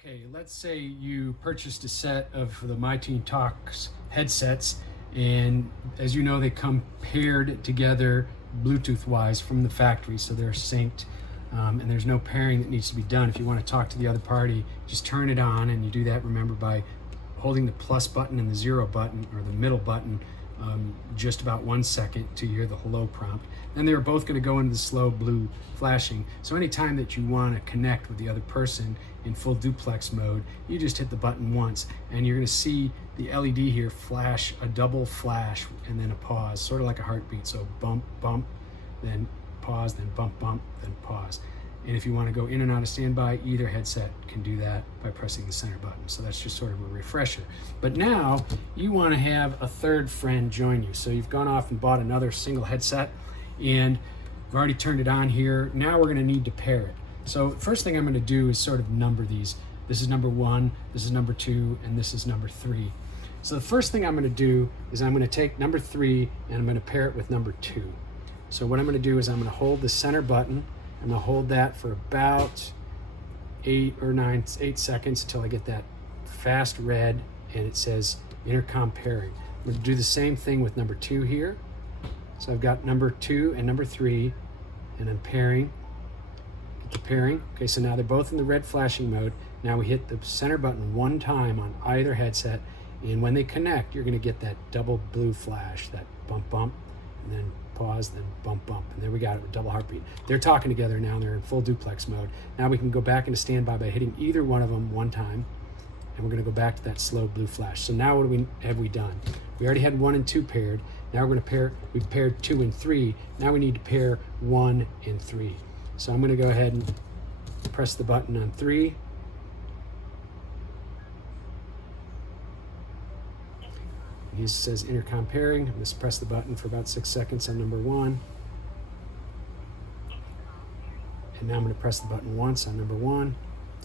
Okay, let's say you purchased a set of the My Teen Talks headsets, and as you know, they come paired together Bluetooth wise from the factory, so they're synced, and there's no pairing that needs to be done. If you want to talk to the other party, just turn it on, and you do that, remember, by holding the plus button and the zero button, or the middle button, just about 1 second to hear the hello prompt. Then they're both going to go into the slow blue flashing. So anytime that you want to connect with the other person in full duplex mode, you just hit the button once, and you're going to see the LED here flash a double flash and then a pause, sort of like a heartbeat. So bump, bump, then pause, then bump, bump, then pause. And if you want to go in and out of standby, either headset can do that by pressing the center button. So that's just sort of a refresher. But now you want to have a third friend join you. So you've gone off and bought another single headset, and I've already turned it on here. Now we're going to need to pair it. So first thing I'm going to do is sort of number these. This is number 1, this is number 2, and this is number 3. So the first thing I'm going to do is I'm going to take number 3 and I'm going to pair it with number 2. So what I'm going to do is I'm going to hold the center button. I'm going to hold that for about 8 seconds until I get that fast red and it says intercom pairing. I'm going to do the same thing with number 2 here. So I've got number 2 and number 3, and I'm pairing. Get the pairing. Okay, so now they're both in the red flashing mode. Now we hit the center button one time on either headset, and when they connect, you're going to get that double blue flash, that bump, bump, and then pause, then bump, bump, and there we got it with double heartbeat. They're talking together now, and they're in full duplex mode. Now we can go back into standby by hitting either one of them one time, and we're going to go back to that slow blue flash. So now what have we done? We already had 1 and 2 paired. Now we're going to pair, we've paired 2 and 3. Now we need to pair 1 and 3. So I'm going to go ahead and press the button on 3. It says intercom pairing. I'm going to press the button for about 6 seconds on number 1. And now I'm going to press the button once on number 1.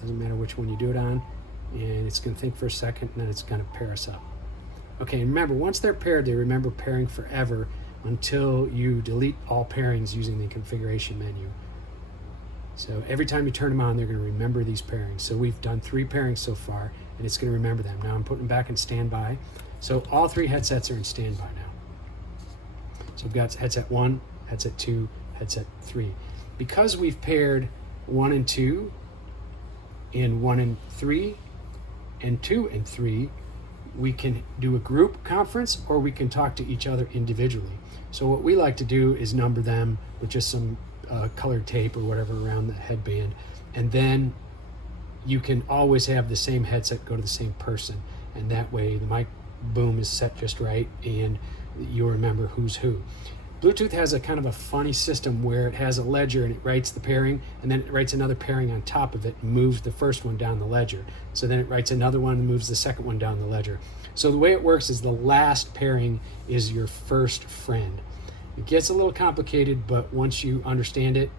Doesn't matter which one you do it on. And it's going to think for a second, and then it's going to pair us up. Okay, and remember, once they're paired, they remember pairing forever until you delete all pairings using the configuration menu. So every time you turn them on, they're going to remember these pairings. So we've done 3 pairings so far, and it's going to remember them. Now I'm putting them back in standby. So all 3 headsets are in standby now. So we've got headset 1, headset 2, headset 3. Because we've paired 1 and 2, and 1 and 3, and 2 and 3, we can do a group conference, or we can talk to each other individually. So what we like to do is number them with just some colored tape or whatever around the headband, and then you can always have the same headset go to the same person, and that way the mic boom is set just right and you'll remember who's who. Bluetooth has a kind of a funny system where it has a ledger and it writes the pairing, and then it writes another pairing on top of it and moves the first one down the ledger. So then it writes another one and moves the second one down the ledger. So the way it works is the last pairing is your first friend. It gets a little complicated, but once you understand it,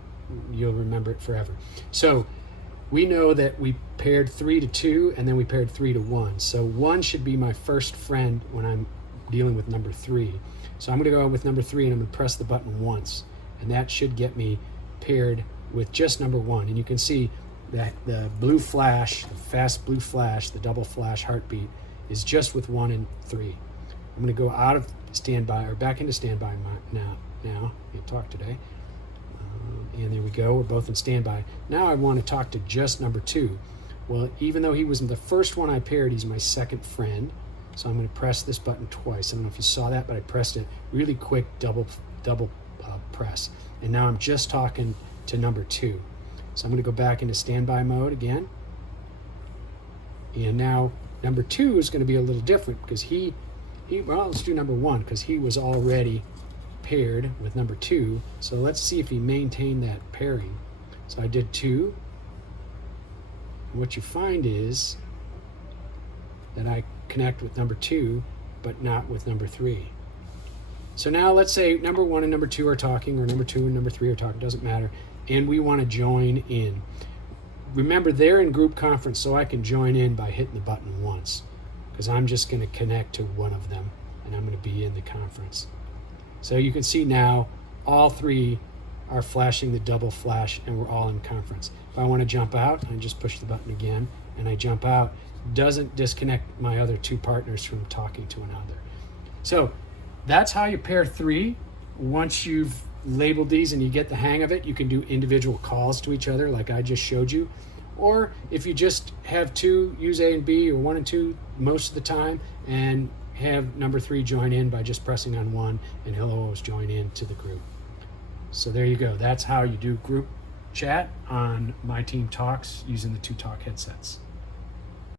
you'll remember it forever. So we know that we paired 3 to 2, and then we paired 3 to 1. So 1 should be my first friend when I'm dealing with number 3. So I'm going to go with number 3, and I'm going to press the button once, and that should get me paired with just number 1. And you can see that the blue flash, the fast blue flash, the double flash heartbeat is just with 1 and 3. I'm going to go out of standby, or back into standby now. Can't talk today. And there we go. We're both in standby. Now I want to talk to just number 2. Well, even though he was the first one I paired, he's my second friend. So I'm going to press this button twice. I don't know if you saw that, but I pressed it really quick, double press. And now I'm just talking to number 2. So I'm going to go back into standby mode again. And now number 2 is going to be a little different because well, let's do number 1 because he was already paired with number 2. So let's see if he maintained that pairing. So I did 2. And what you find is that I connect with number 2, but not with number 3. So now let's say number 1 and number 2 are talking, or number 2 and number 3 are talking, doesn't matter, and we want to join in. Remember, they're in group conference, so I can join in by hitting the button once, because I'm just going to connect to one of them, and I'm going to be in the conference. So you can see now all 3 are flashing the double flash, and we're all in conference. If I want to jump out, I just push the button again, and I jump out, doesn't disconnect my other two partners from talking to another. So that's how you pair 3. Once you've labeled these and you get the hang of it, you can do individual calls to each other like I just showed you. Or if you just have 2, use A and B, or 1 and 2 most of the time, and have number 3 join in by just pressing on 1, and he'll always join in to the group. So there you go. That's how you do group chat on My Team Talks using the 2Talk headsets.